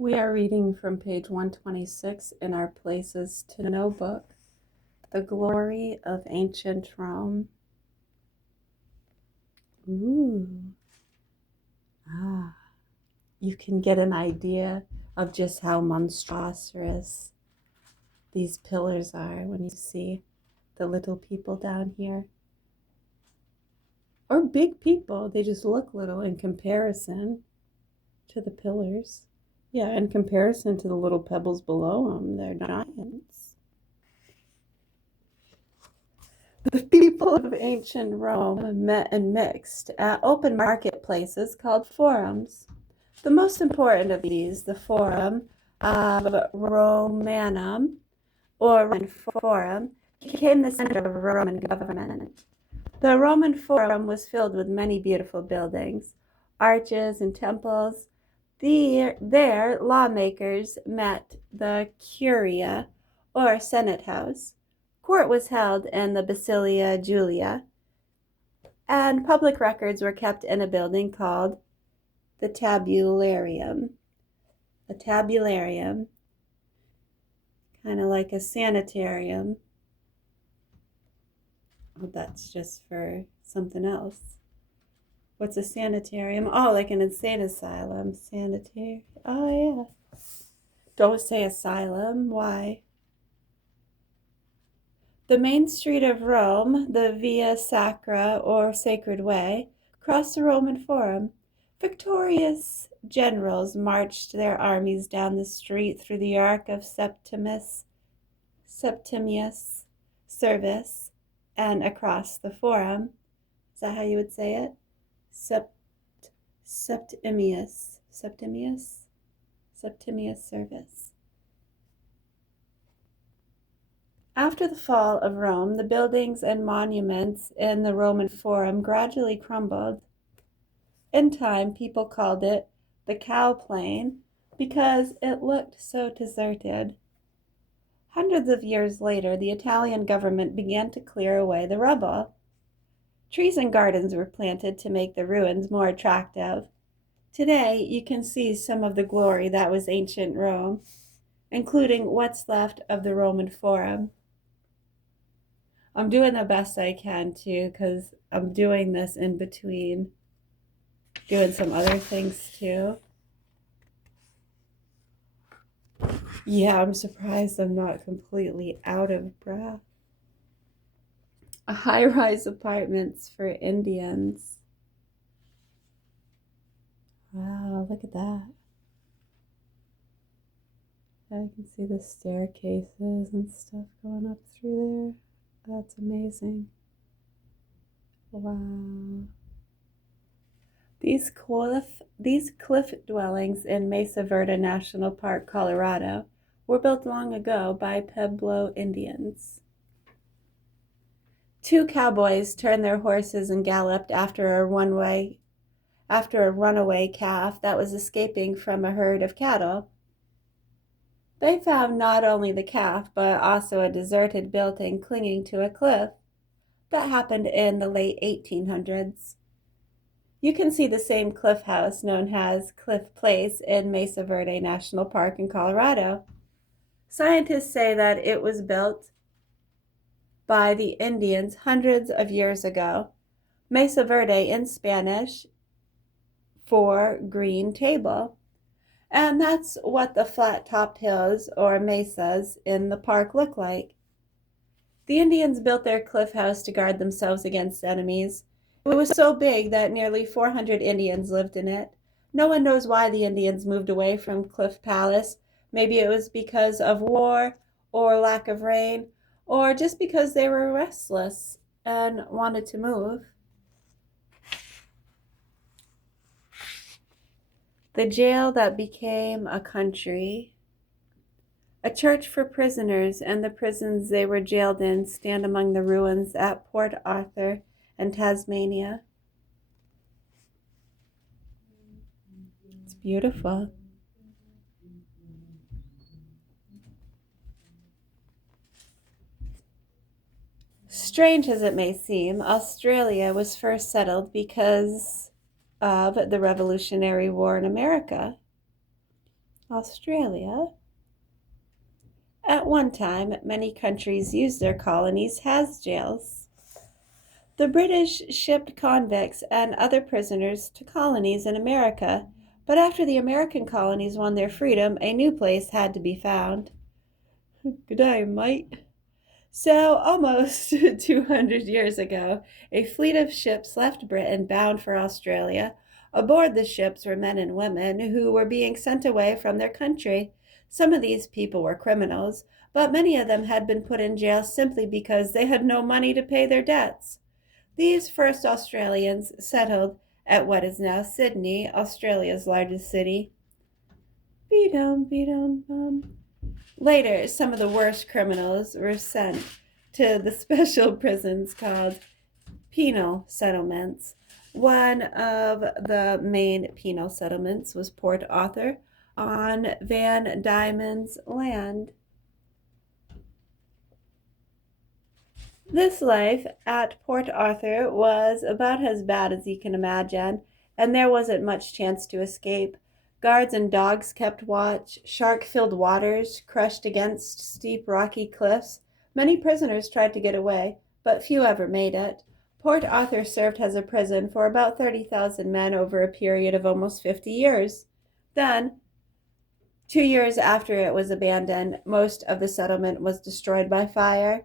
We are reading from page 126 in our Places to Know book, The Glory of Ancient Rome. Ooh. You can get an idea of just how monstrous these pillars are when you see the little people down here. Or big people, they just look little in comparison to the pillars. Yeah, in comparison to the little pebbles below them, they're giants. The people of ancient Rome met and mixed at open marketplaces called forums. The most important of these, the Forum of Romanum, or Roman Forum, became the center of Roman government. The Roman Forum was filled with many beautiful buildings, arches, and temples. There, lawmakers met the Curia, or Senate House. Court was held in the Basilia Julia, and public records were kept in a building called the Tabularium. A tabularium, kind of like a sanitarium. Oh, that's just for something else. What's a sanitarium? Oh, like an insane asylum. Sanitary. Oh, yeah. Don't say asylum. Why? The main street of Rome, the Via Sacra or Sacred Way, crossed the Roman Forum. Victorious generals marched their armies down the street through the Arc of Septimius Servus and across the Forum. Is that how you would say it? Septimius Servus. After the fall of Rome, the buildings and monuments in the Roman Forum gradually crumbled. In time, people called it the Cow Plain because it looked so deserted. Hundreds of years later, the Italian government began to clear away the rubble. Trees and gardens were planted to make the ruins more attractive. Today, you can see some of the glory that was ancient Rome, including what's left of the Roman Forum. I'm doing the best I can too, because I'm doing this in between doing some other things too. Yeah, I'm surprised I'm not completely out of breath. High-rise apartments for Indians. Wow, look at that. I can see the staircases and stuff going up through there. That's amazing. Wow. These cliff dwellings in Mesa Verde National Park, Colorado, were built long ago by Pueblo Indians. Two cowboys turned their horses and galloped after a runaway calf that was escaping from a herd of cattle. They found not only the calf, but also a deserted building clinging to a cliff. That happened in the late 1800s. You can see the same cliff house known as Cliff Place in Mesa Verde National Park in Colorado. Scientists say that it was built by the Indians hundreds of years ago. Mesa Verde in Spanish for green table. And that's what the flat-topped hills or mesas in the park look like. The Indians built their cliff house to guard themselves against enemies. It was so big that nearly 400 Indians lived in it. No one knows why the Indians moved away from Cliff Palace. Maybe it was because of war or lack of rain, or just because they were restless and wanted to move. The jail that became a country. A church for prisoners and the prisons they were jailed in stand among the ruins at Port Arthur in Tasmania. It's beautiful. Strange as it may seem, Australia was first settled because of the Revolutionary War in America. Australia. At one time, many countries used their colonies as jails. The British shipped convicts and other prisoners to colonies in America, but after the American colonies won their freedom, a new place had to be found. Good day, mate. So, almost 200 years ago, a fleet of ships left Britain bound for Australia. Aboard the ships were men and women who were being sent away from their country. Some of these people were criminals, but many of them had been put in jail simply because they had no money to pay their debts. These first Australians settled at what is now Sydney, Australia's largest city. Be-dum, be-dum, bum. Later, some of the worst criminals were sent to the special prisons called penal settlements. One of the main penal settlements was Port Arthur on Van Diemen's Land. This life at Port Arthur was about as bad as you can imagine, and there wasn't much chance to escape. Guards and dogs kept watch, shark-filled waters crushed against steep rocky cliffs. Many prisoners tried to get away, but few ever made it. Port Arthur served as a prison for about 30,000 men over a period of almost 50 years. Then, 2 years after it was abandoned, most of the settlement was destroyed by fire.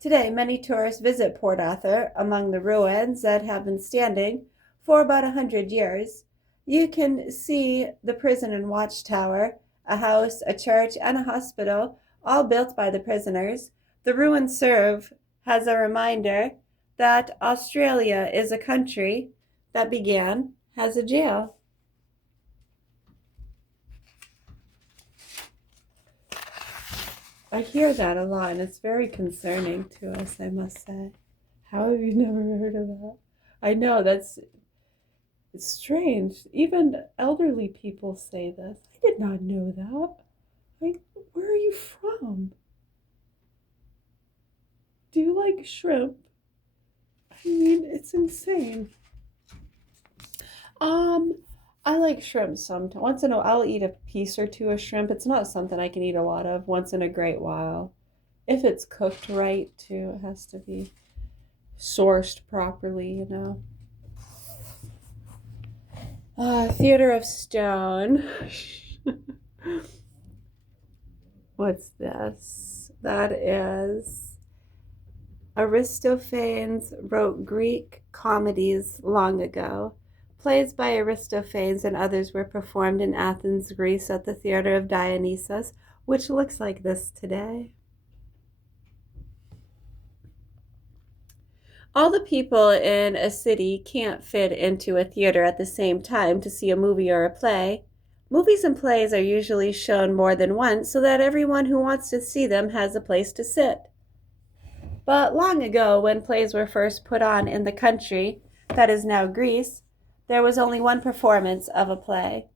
Today, many tourists visit Port Arthur. Among the ruins that have been standing for about 100 years, you can see the prison and watchtower, a house, a church, and a hospital, all built by the prisoners. The ruins serve as a reminder that Australia is a country that began as a jail. I hear that a lot, and it's very concerning to us, I must say. How have you never heard of that? I know it's strange. Even elderly people say this. I did not know that. Like, where are you from? Do you like shrimp? I mean, it's insane. Um, I like shrimp sometimes. Once in a while, I'll eat a piece or two of shrimp. It's not something I can eat a lot of once in a great while. If it's cooked right, too, it has to be sourced properly. Theater of Stone. What's this? That is Aristophanes wrote Greek comedies long ago. Plays by Aristophanes and others were performed in Athens, Greece at the Theater of Dionysus, which looks like this today. All the people in a city can't fit into a theater at the same time to see a movie or a play. Movies and plays are usually shown more than once so that everyone who wants to see them has a place to sit. But long ago, when plays were first put on in the country that is now Greece, there was only one performance of a play.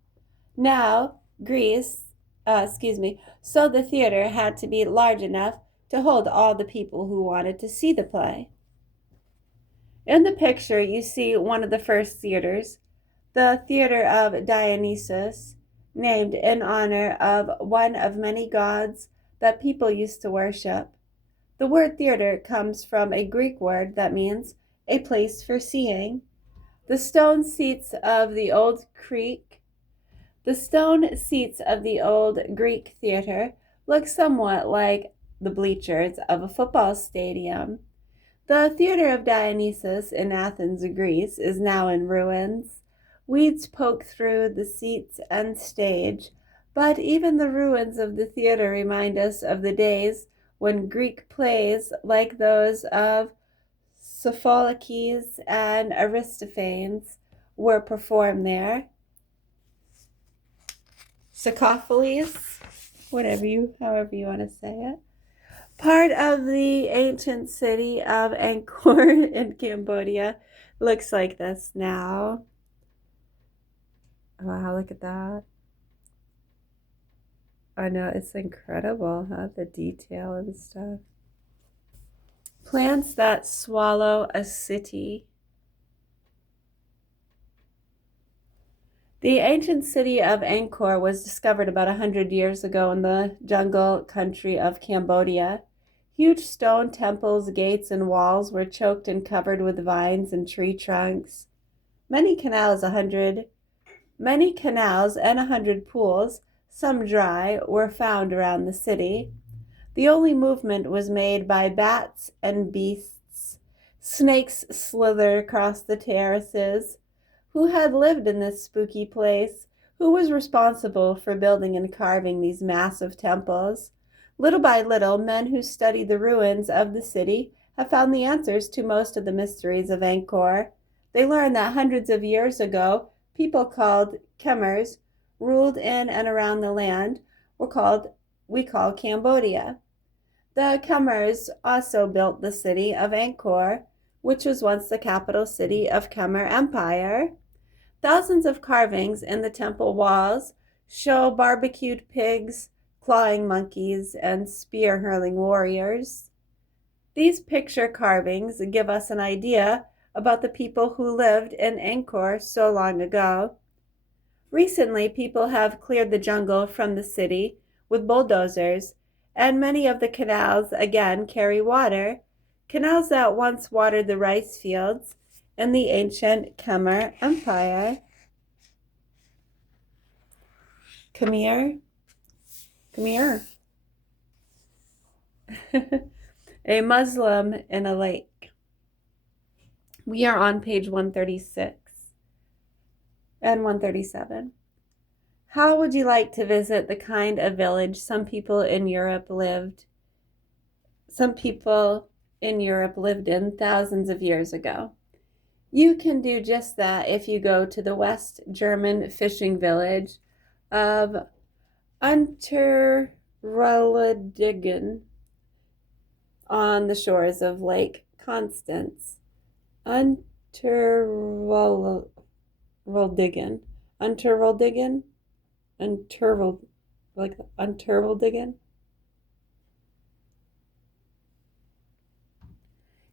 Now, so the theater had to be large enough to hold all the people who wanted to see the play. In the picture, you see one of the first theaters, the Theater of Dionysus, named in honor of one of many gods that people used to worship. The word theater comes from a Greek word that means a place for seeing. The stone seats of the old Greek theater look somewhat like the bleachers of a football stadium. The Theater of Dionysus in Athens, Greece, is now in ruins. Weeds poke through the seats and stage, but even the ruins of the theater remind us of the days when Greek plays like those of Sophocles and Aristophanes were performed there. Sophocles, however you want to say it. Part of the ancient city of Angkor in Cambodia looks like this now. Wow, look at that. I know, it's incredible, huh? The detail and stuff. Plants that swallow a city. The ancient city of Angkor was discovered about 100 years ago in the jungle country of Cambodia. Huge stone temples, gates, and walls were choked and covered with vines and tree trunks. Many canals, and 100 pools, some dry, were found around the city. The only movement was made by bats and beasts. Snakes slither across the terraces. Who had lived in this spooky place? Who was responsible for building and carving these massive temples? Little by little, men who study the ruins of the city have found the answers to most of the mysteries of Angkor. They learned that hundreds of years ago, people called Khmers ruled in and around the land we call Cambodia. The Khmers also built the city of Angkor, which was once the capital city of Khmer Empire. Thousands of carvings in the temple walls show barbecued pigs, clawing monkeys, and spear-hurling warriors. These picture carvings give us an idea about the people who lived in Angkor so long ago. Recently, people have cleared the jungle from the city with bulldozers, and many of the canals again carry water, canals that once watered the rice fields in the ancient Khmer Empire. Khmer. A Muslim in a lake. We are on page 136 and 137. How would you like to visit the kind of village some people in Europe lived in thousands of years ago? You can do just that if you go to the West German fishing village of Unterwaldigen on the shores of Lake Constance. Unterwaldigen.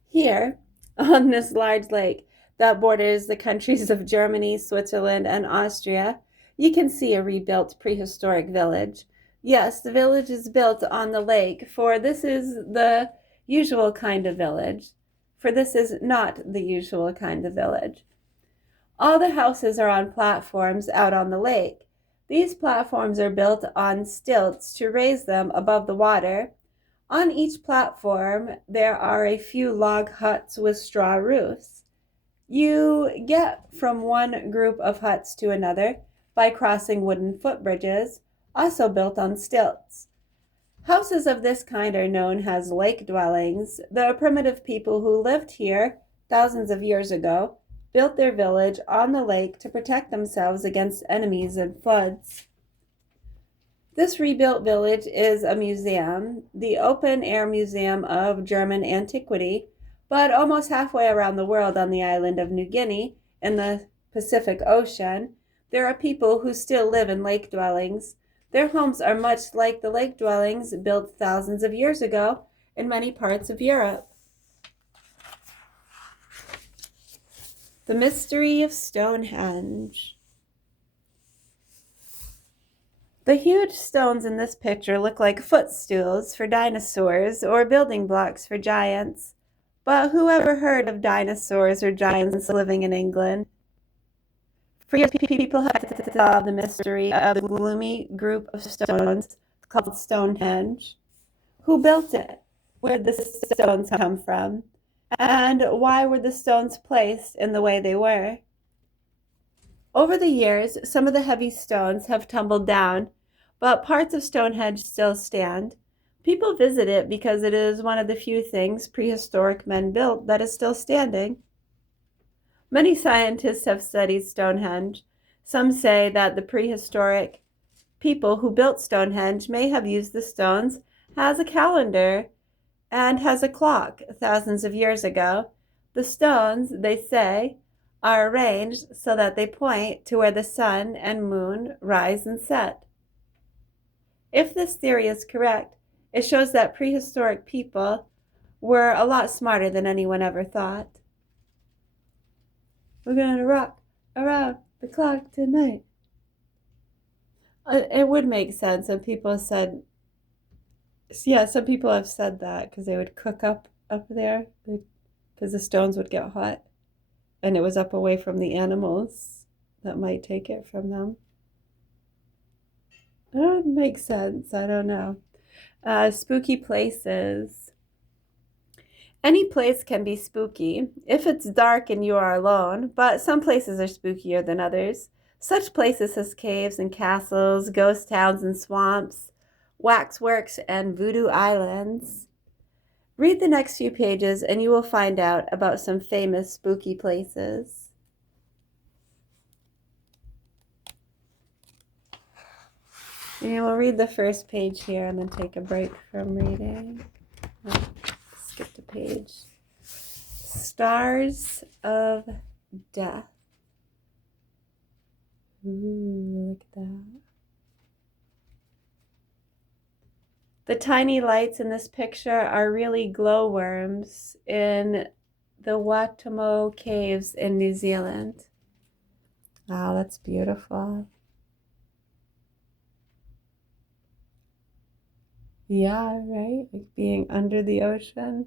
Here, on this large lake that borders the countries of Germany, Switzerland, and Austria, you can see a rebuilt prehistoric village. Yes, the village is built on the lake, for this is the usual kind of village. For this is not the usual kind of village. All the houses are on platforms out on the lake. These platforms are built on stilts to raise them above the water. On each platform, there are a few log huts with straw roofs. You get from one group of huts to another by crossing wooden footbridges, also built on stilts. Houses of this kind are known as lake dwellings. The primitive people who lived here thousands of years ago built their village on the lake to protect themselves against enemies and floods. This rebuilt village is a museum, the open-air museum of German antiquity, but almost halfway around the world on the island of New Guinea in the Pacific Ocean, there are people who still live in lake dwellings. Their homes are much like the lake dwellings built thousands of years ago in many parts of Europe. The mystery of Stonehenge. The huge stones in this picture look like footstools for dinosaurs or building blocks for giants. But who ever heard of dinosaurs or giants living in England? For years, people have to solve the mystery of the gloomy group of stones called Stonehenge. Who built it? Where did the stones come from? And why were the stones placed in the way they were? Over the years, some of the heavy stones have tumbled down, but parts of Stonehenge still stand. People visit it because it is one of the few things prehistoric men built that is still standing. Many scientists have studied Stonehenge. Some say that the prehistoric people who built Stonehenge may have used the stones as a calendar and as a clock thousands of years ago. The stones, they say, are arranged so that they point to where the sun and moon rise and set. If this theory is correct, it shows that prehistoric people were a lot smarter than anyone ever thought. We're going to rock around the clock tonight. It would make sense. And people said, yeah, some people have said that because they would cook up there because the stones would get hot and it was up away from the animals that might take it from them. It makes sense. I don't know. Spooky places. Any place can be spooky if it's dark and you are alone, but some places are spookier than others. Such places as caves and castles, ghost towns and swamps, waxworks and voodoo islands. Read the next few pages and you will find out about some famous spooky places. And we'll read the first page here and then take a break from reading. Skip the page. Stars of Death. Ooh, look at that. The tiny lights in this picture are really glowworms in the Watamu Caves in New Zealand. Wow, that's beautiful. Yeah, right? Like being under the ocean.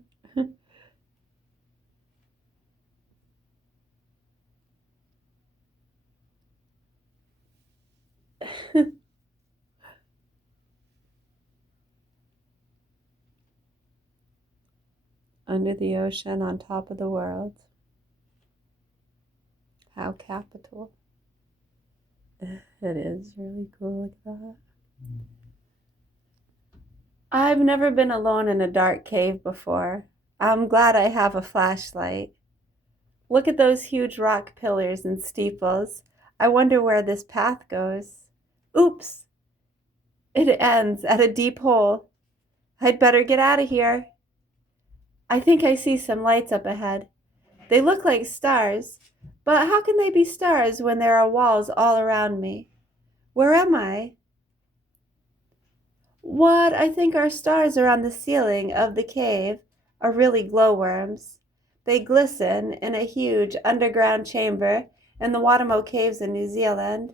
Under the ocean on top of the world. How capital. It is really cool like that. I've never been alone in a dark cave before. I'm glad I have a flashlight. Look at those huge rock pillars and steeples. I wonder where this path goes. Oops! It ends at a deep hole. I'd better get out of here. I think I see some lights up ahead. They look like stars, but how can they be stars when there are walls all around me? Where am I? What I think are stars around the ceiling of the cave are really glowworms. They glisten in a huge underground chamber in the Watamu Caves in New Zealand.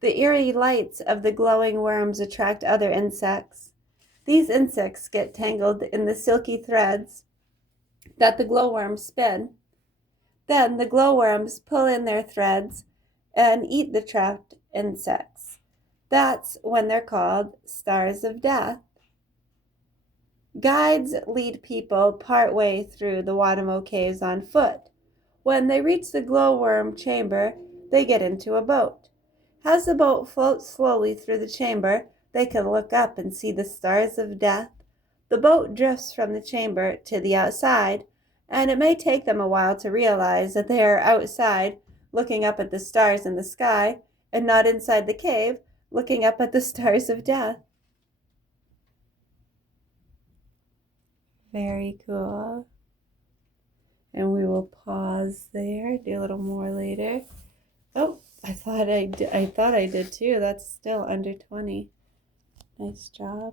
The eerie lights of the glowing worms attract other insects. These insects get tangled in the silky threads that the glowworms spin. Then the glowworms pull in their threads and eat the trapped insects. That's when they're called stars of death. Guides lead people partway through the Watamu Caves on foot. When they reach the glowworm chamber, they get into a boat. As the boat floats slowly through the chamber, they can look up and see the stars of death. The boat drifts from the chamber to the outside, and it may take them a while to realize that they are outside, looking up at the stars in the sky, and not inside the cave, looking up at the stars of death. Very cool. And we will pause there, do a little more later. Oh, I thought I did too. That's still under 20. Nice job.